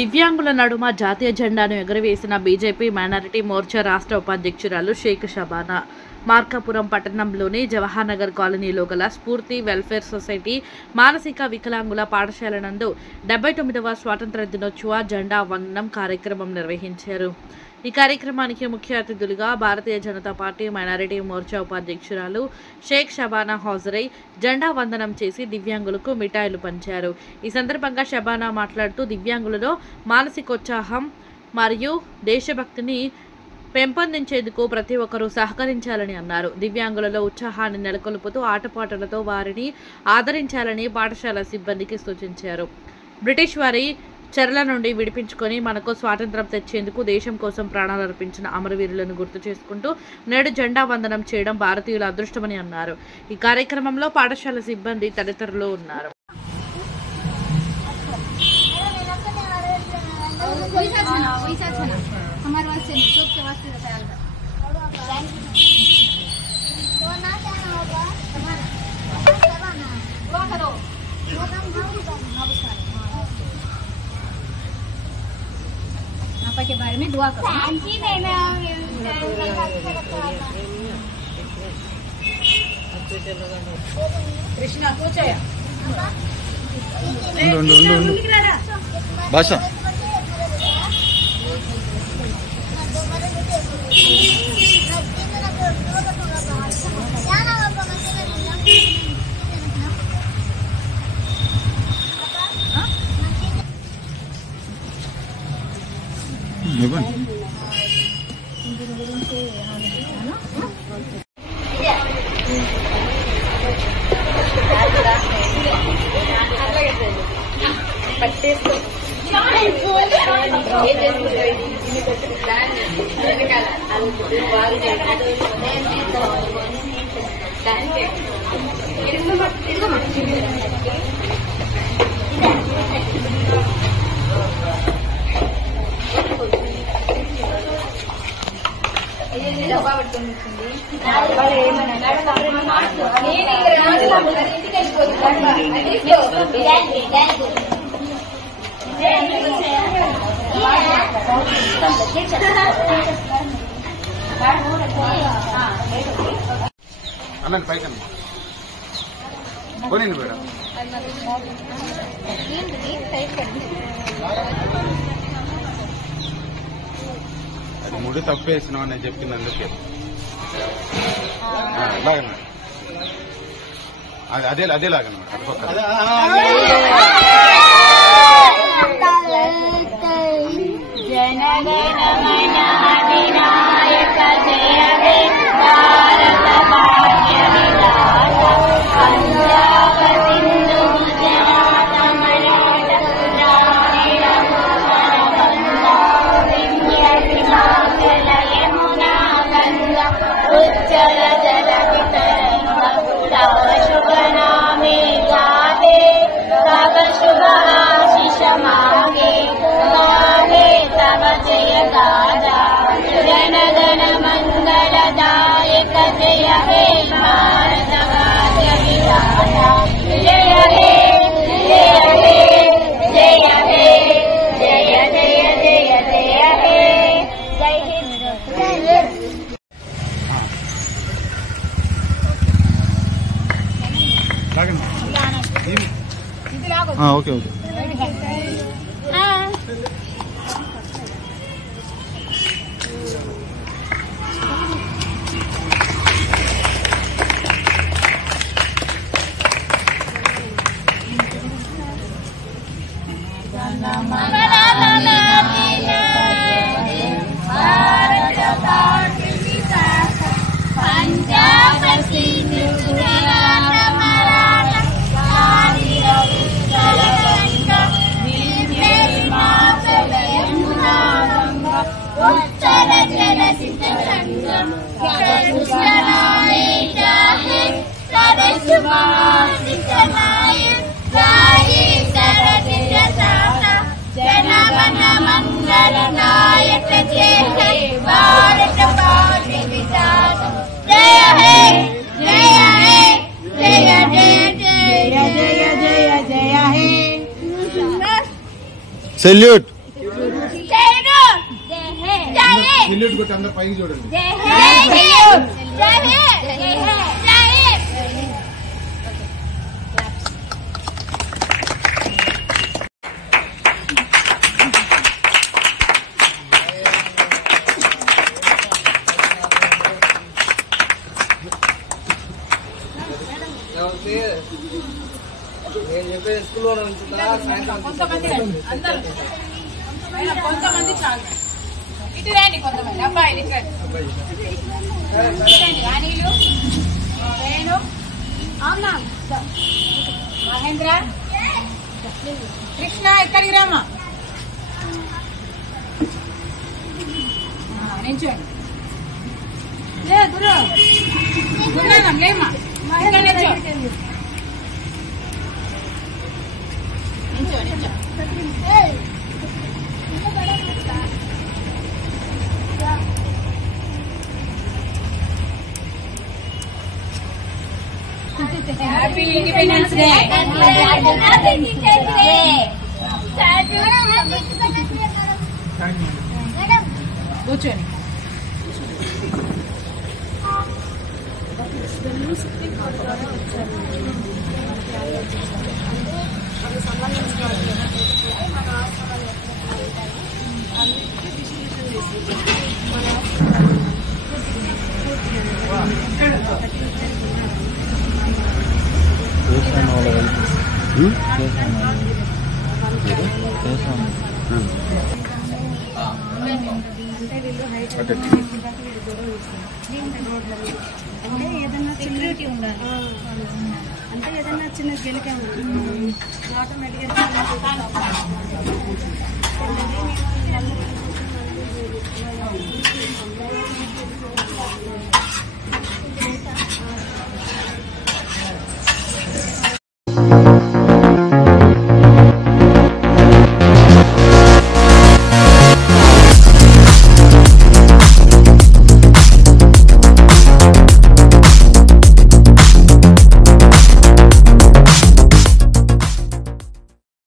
దివ్యాంగుల నడుమ జాతీయ జెండాను ఎగురవేసిన బీజేపీ మైనారిటీ మోర్చా రాష్ట్ర ఉపాధ్యక్షురాలు షేక్ షబానా మార్కాపురం పట్టణంలోని జవహర్నగర్ కాలనీలో గల స్ఫూర్తి వెల్ఫేర్ సొసైటీ మానసిక వికలాంగుల పాఠశాల నందు 79వ స్వాతంత్ర దినోత్సవ జెండా వందనం కార్యక్రమం నిర్వహించారు. ఈ కార్యక్రమానికి ముఖ్య అతిథులుగా భారతీయ జనతా పార్టీ మైనారిటీ మోర్చా ఉపాధ్యక్షురాలు షేక్ షబానా హాజరై జెండా వందనం చేసి దివ్యాంగులకు మిఠాయిలు పంచారు. ఈ సందర్భంగా షబానా మాట్లాడుతూ దివ్యాంగులలో మానసికోత్సాహం మరియు దేశభక్తిని పెంపొందించేందుకు ప్రతి ఒక్కరూ సహకరించాలని అన్నారు. దివ్యాంగులలో ఉత్సాహాన్ని నెలకొల్పుతూ ఆటపాటలతో వారిని ఆదరించాలని పాఠశాల సిబ్బందికి సూచించారు. బ్రిటిష్ వారి చెరల నుండి విడిపించుకొని మనకు స్వాతంత్రం తెచ్చేందుకు దేశం కోసం ప్రాణాలు అర్పించిన అమరవీరులను గుర్తు చేసుకుంటూ నేడు జెండా వందనం చేయడం భారతీయుల అదృష్టమని అన్నారు. ఈ కార్యక్రమంలో పాఠశాల సిబ్బంది తదితరులు ఉన్నారు. के बारे में दुआ करो। कृष्णा कुछ है भाषा అన్న పైకి పోనీ మేడం అది ముడి తప్పేసినావు అని చెప్పింది అందుకే అదేలాగా जनगण मंगलदायक जय हे भारत भाग्य विधाता जय हे जय हे जय हे जय जय जय जय हे जय हिंद ओके ओके जनगण मंगलदायक जय हे भारत भाग्य विधाता जय हे जय हे जय जय जय जय जय जय हे सैल्यूट। సిల్యూట్ కొట్టి అందరు పైకి చూడండి. నేను చెప్పే స్కూల్లో ఉంచుతా కొంతమంది చాలు ఇటు రండి కొంతమంది అబ్బాయిలు ఇటు రండి అనిలు వేణు అవునా మహేంద్ర కృష్ణ ఇక్కడికి రామా నించోండి లే గురు గురునాథం లేమా ఇక్కడ నించో నించో నించో Happy Independence Day. కూర్చోండి అంటే ఏదన్నా సెక్యూరిటీ ఉండాలి అంటే ఏదన్నా చిన్న గెలిక